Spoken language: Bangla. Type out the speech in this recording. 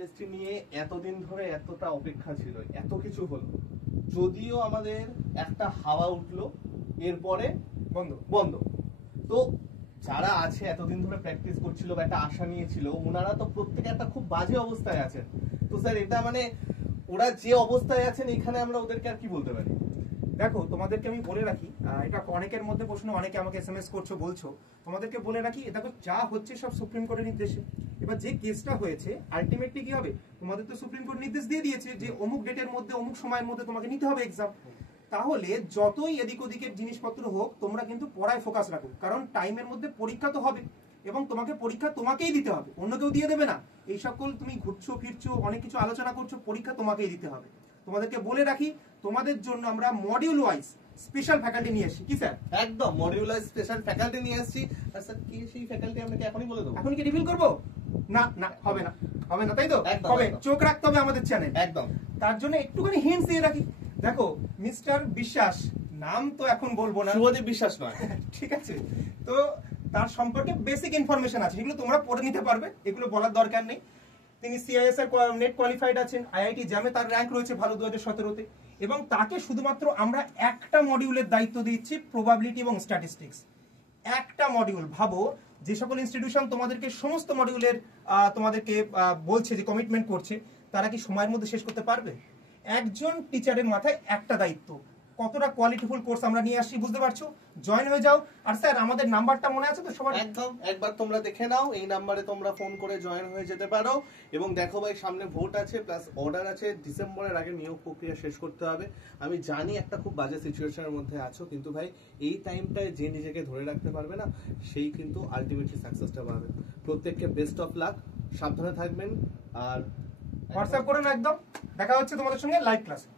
টেস্টি নিয়ে এতদিন ধরে এতটা অপেক্ষা ছিল, এত কিছু হলো, যদিও আমাদের একটা হাওয়া উঠলো, এরপরে বন্ধ বন্ধ। তো যারা আছে এতদিন ধরে প্র্যাকটিস করছিল বা একটা আশা নিয়েছিল, ওনারা তো প্রত্যেকে একটা খুব বাজে অবস্থায় আছেন। তো স্যার এটা মানে ওরা যে অবস্থায় আছেন এখানে আমরা ওদেরকে আর কি বলতে পারি? দেখো, তোমাদেরকে আমি বলে রাখি, এটা অনেকের মধ্যে প্রশ্ন, অনেকে আমাকে এসএমএস করছো, বলছো, তোমাদেরকে বলে রাখি, দেখো যা হচ্ছে সব সুপ্রিম কোর্টের নির্দেশে। এবার যে কেসটা হয়েছে আলটিমেটলি কি হবে, তোমাদের তো সুপ্রিম কোর্ট নির্দেশ দিয়ে দিয়েছে যে অমুক ডেটের মধ্যে অমুক সময়ের মধ্যে তোমাকে নিতে হবে এক্সাম। তাহলে যতই এদিক ওদিকের জিনিসপত্র হোক, তোমরা কিন্তু পড়ায় ফোকাস রাখো, কারণ টাইমের মধ্যে পরীক্ষা তো হবে এবং তোমাকে পরীক্ষা তোমাকেই দিতে হবে, অন্য কেউ দিয়ে দেবে না। এই সকল তুমি ঘুরছো ফিরছো, অনেক কিছু আলোচনা করছো, পরীক্ষা তোমাকেই দিতে হবে। তোমাদেরকে বলে রাখি, তোমাদের জন্য আমরা মডিউল ওয়াইজ স্পেশাল ফ্যাকাল্টি নিয়ে এসেছি। কি স্যার? একদম মডিউলার স্পেশাল ফ্যাকাল্টি নিয়ে আসছি। আর স্যার কি সেই ফ্যাকাল্টি আপনাকে এখনই বলে দেবো? এখন কি রিভিল করবো? না না, হবে না, হবে না, তাই তো? হবে, চোখ রাখতে হবে আমাদের চ্যানেল। একদম। তার জন্য একটুখানি হিন্টস দিয়ে রাখি। দেখো, মিস্টার বিশ্বাস, নাম তো এখন বলবো না, শুভদীপ বিশ্বাস নয়। ঠিক আছে? তো তার সম্পর্কে বেসিক ইনফরমেশন আছে, এগুলো তোমরা পড়ে নিতে পারবে, এগুলো বলার দরকার নেই। তিনি সিআইএস এর নেট কোয়ালিফাইড আছেন, আইআইটি জ্যামে তার র্যাঙ্ক রয়েছে ভালো 2017-তে, এবং তাকে শুধুমাত্র আমরা একটা মডিউলের দায়িত্ব দিচ্ছি, প্রবাবিলিটি এবং স্ট্যাটিস্টিক্স। একটা মডিউল। ভাবো, যে সকল ইনস্টিটিউশন তোমাদেরকে সমস্ত মডিউলের তোমাদেরকে বলছে যে কমিটমেন্ট করছে, তারা কি সময়ের মধ্যে শেষ করতে পারবে? একজন টিচারের মাথায় একটা দায়িত্ব। কতটা কোয়ালিটিফুল কোর্স আমরা নিয়ে আসছি বুঝতে পারছো? জয়েন হয়ে যাও। আর স্যার, আমাদের নাম্বারটা মনে আছে তো সবার? একদম, একবার তোমরা দেখে নাও, এই নাম্বারে তোমরা ফোন করে জয়েন হয়ে যেতে পারো। এবং দেখো ভাই, সামনে ভোট আছে, প্লাস অর্ডার আছে, ডিসেম্বরের আগে নিয়োগ প্রক্রিয়া শেষ করতে হবে। আমি জানি একটা খুব বাজে সিচুয়েশনের মধ্যে আছো, কিন্তু ভাই এই টাইমটায় যে নিজেকে ধরে রাখতে পারবে না, সেই কিন্তু আলটিমেটলি সাকসেসটা পাবে। প্রত্যেককে বেস্ট অফ লাক, সাবধানে থাকবেন। আর হোয়াটসঅ্যাপ করুন একদম। দেখা হচ্ছে তোমাদের সঙ্গে লাইভ ক্লাসে।